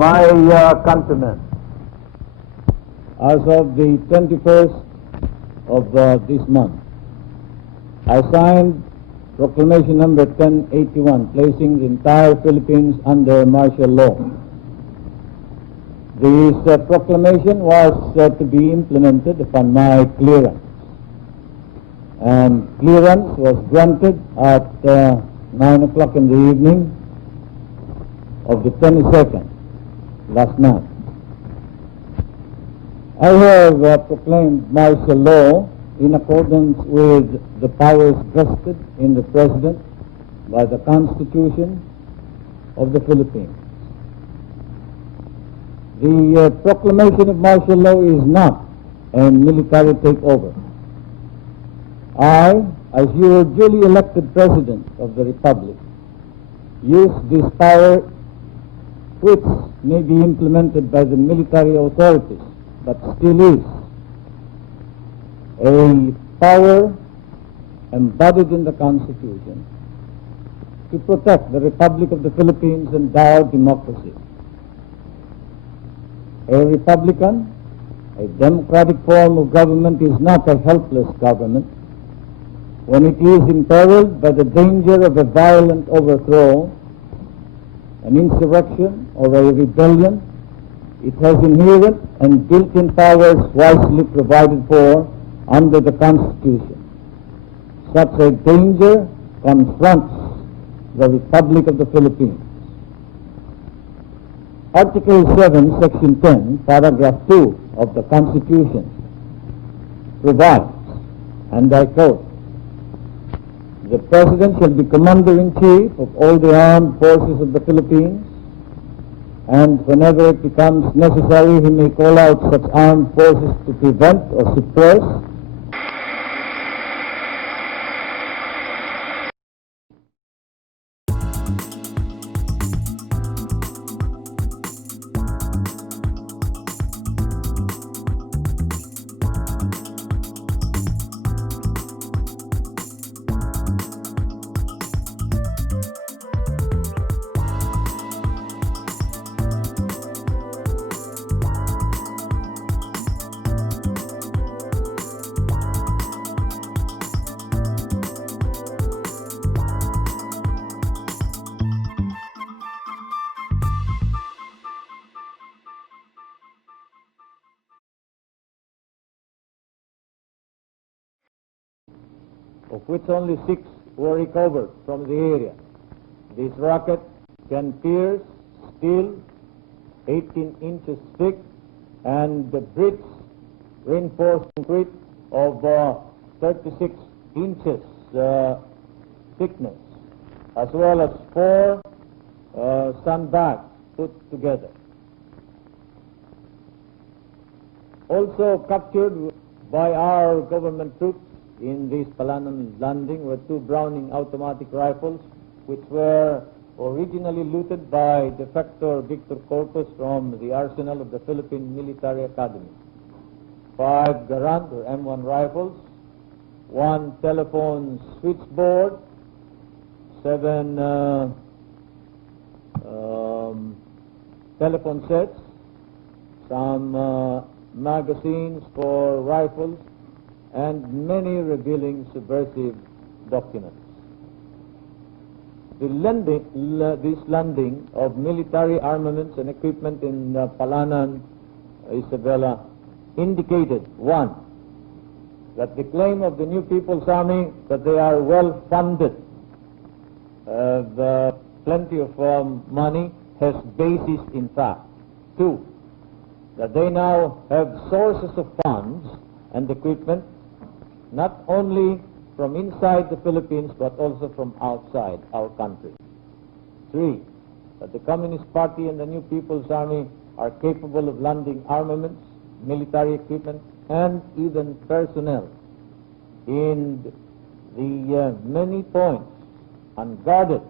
My countrymen, as of the 21st of this month, I signed Proclamation number 1081, placing the entire Philippines under martial law. This proclamation was to be implemented upon my clearance, and clearance was granted at 9 o'clock in the evening of the 22nd, last night. I have proclaimed martial law in accordance with the powers vested in the President by the Constitution of the Philippines. The proclamation of martial law is not a military takeover. I, as your duly elected President of the Republic, use this power, which may be implemented by the military authorities, but still is a power embodied in the Constitution to protect the Republic of the Philippines and our democracy. A republican, a democratic form of government is not a helpless government. When it is imperiled by the danger of a violent overthrow, an insurrection, or a rebellion, it has inherent and built-in powers wisely provided for under the Constitution. Such a danger confronts the Republic of the Philippines. Article 7, Section 10, Paragraph 2 of the Constitution provides, and I quote, "The President shall be Commander-in-Chief of all the armed forces of the Philippines, and whenever it becomes necessary, he may call out such armed forces to prevent or suppress of which only 6 were recovered from the area. This rocket can pierce steel 18 inches thick and the bricks reinforced concrete of 36 inches thickness, as well as 4 sandbags put together. Also captured by our government troops in this Palanan landing were 2 Browning automatic rifles, which were originally looted by defector Victor Corpus from the arsenal of the Philippine Military Academy. 5 Garand or M1 rifles, 1 telephone switchboard, 7 telephone sets, some magazines for rifles, and many revealing subversive documents. This landing of military armaments and equipment in Palanan, Isabela, indicated, 1, that the claim of the New People's Army that they are well funded, plenty of money, has basis in fact. 2, that they now have sources of funds and equipment not only from inside the Philippines but also from outside our country. 3, that the Communist Party and the New People's Army are capable of landing armaments, military equipment, and even personnel in the many points unguarded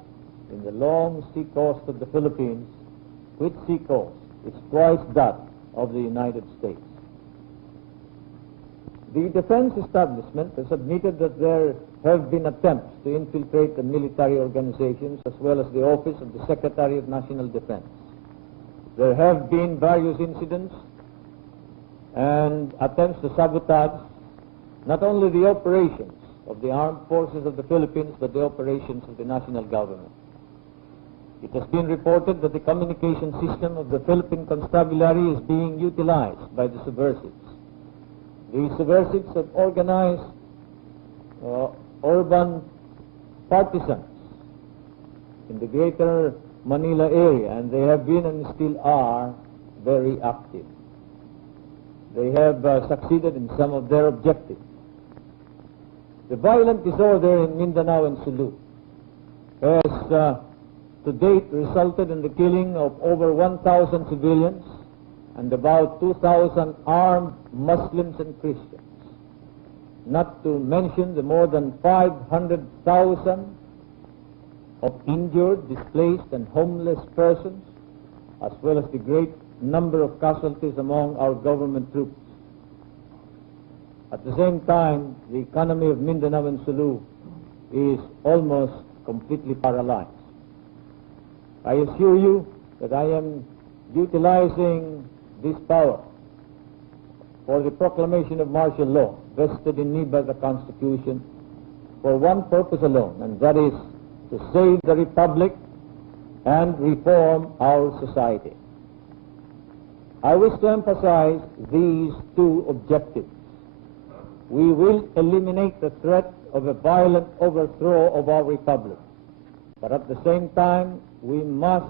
in the long sea coast of the Philippines, which sea coast is twice that of the United States. The defense establishment has admitted that there have been attempts to infiltrate the military organizations as well as the office of the Secretary of National Defense. there have been various incidents and attempts to sabotage not only the operations of the armed forces of the Philippines, but the operations of the national government. It has been reported that the communication system of the Philippine Constabulary is being utilized by the subversives. The subversives have organized urban partisans in the greater Manila area, and they have been and still are very active. They have succeeded in some of their objectives. The violent disorder in Mindanao and Sulu has to date resulted in the killing of over 1,000 civilians and about 2,000 armed Muslims and Christians, not to mention the more than 500,000 of injured, displaced, and homeless persons, as well as the great number of casualties among our government troops. At the same time, the economy of Mindanao and Sulu is almost completely paralyzed. I assure you that I am utilizing this power for the proclamation of martial law vested in me by the Constitution for one purpose alone, and that is to save the Republic and reform our society. I wish to emphasize these two objectives. We will eliminate the threat of a violent overthrow of our Republic, but at the same time, we must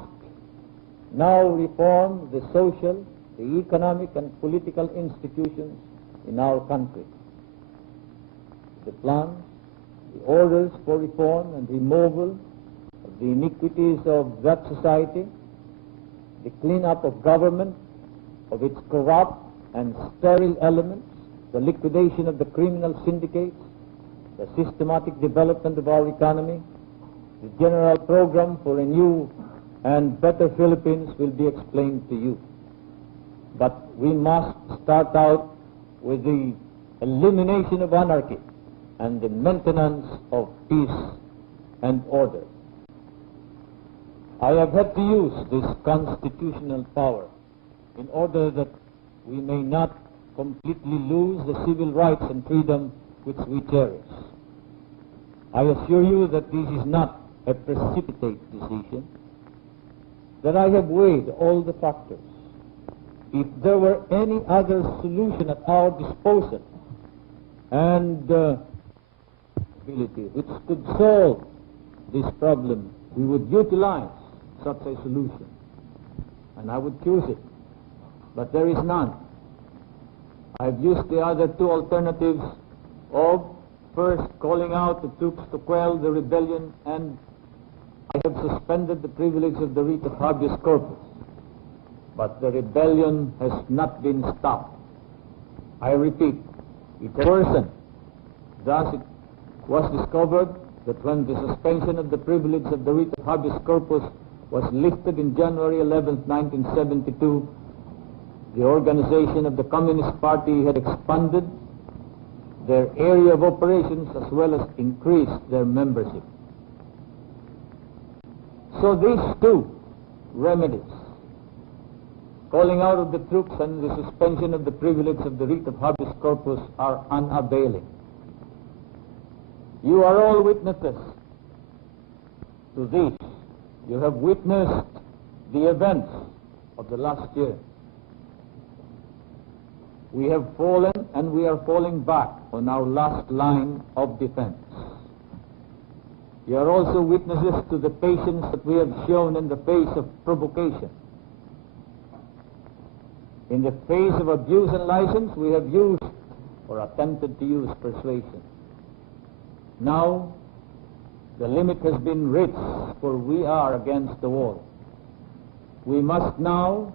now reform the social, the economic, and political institutions in our country. The plans, the orders for reform and removal of the iniquities of that society, the cleanup of government, of its corrupt and sterile elements, the liquidation of the criminal syndicates, the systematic development of our economy, the general program for a new and better Philippines will be explained to you. But we must start out with the elimination of anarchy and the maintenance of peace and order. I have had to use this constitutional power in order that we may not completely lose the civil rights and freedom which we cherish. I assure you that this is not a precipitate decision, that I have weighed all the factors. If there were any other solution at our disposal and ability which could solve this problem, we would utilize such a solution, and I would choose it. But there is none. I've used the other two alternatives of first calling out the troops to quell the rebellion, and I have suspended the privilege of the writ of habeas corpus. But the rebellion has not been stopped. I repeat, it has worsened. Thus it was discovered that when the suspension of the privilege of the writ of habeas corpus was lifted in January 11, 1972, the organization of the Communist Party had expanded their area of operations as well as increased their membership. So these two remedies, calling out of the troops and the suspension of the privilege of the writ of habeas corpus, are unavailing. You are all witnesses to this. You have witnessed the events of the last year. We have fallen and we are falling back on our last line of defense. You are also witnesses to the patience that we have shown in the face of provocation. In the face of abuse and license, we have used or attempted to use persuasion. Now, the limit has been reached, for we are against the wall. We must now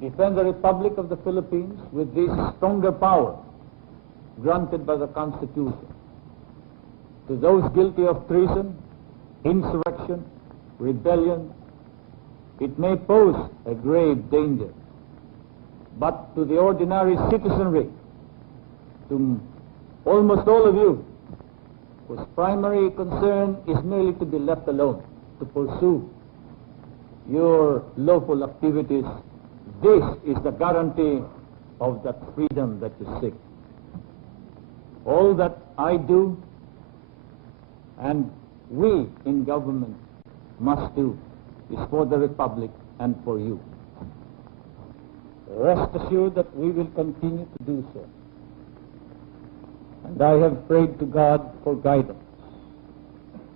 defend the Republic of the Philippines with this stronger power granted by the Constitution. To those guilty of treason, insurrection, rebellion, it may pose a grave danger. But to the ordinary citizenry, to almost all of you, whose primary concern is merely to be left alone, to pursue your lawful activities, this is the guarantee of that freedom that you seek. All that I do and we in government must do is for the Republic and for you. Rest assured that we will continue to do so. And I have prayed to God for guidance.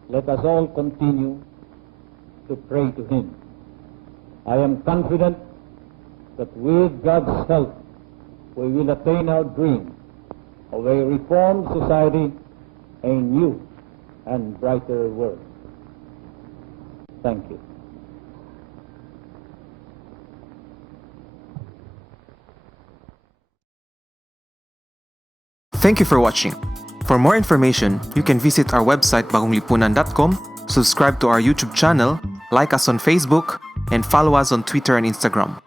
Let us all continue to pray to Him. I am confident that with God's help, we will attain our dream of a reformed society, a new and brighter world. Thank you. Thank you for watching. For more information, you can visit our website bagonglipunan.com, subscribe to our YouTube channel, like us on Facebook, and follow us on Twitter and Instagram.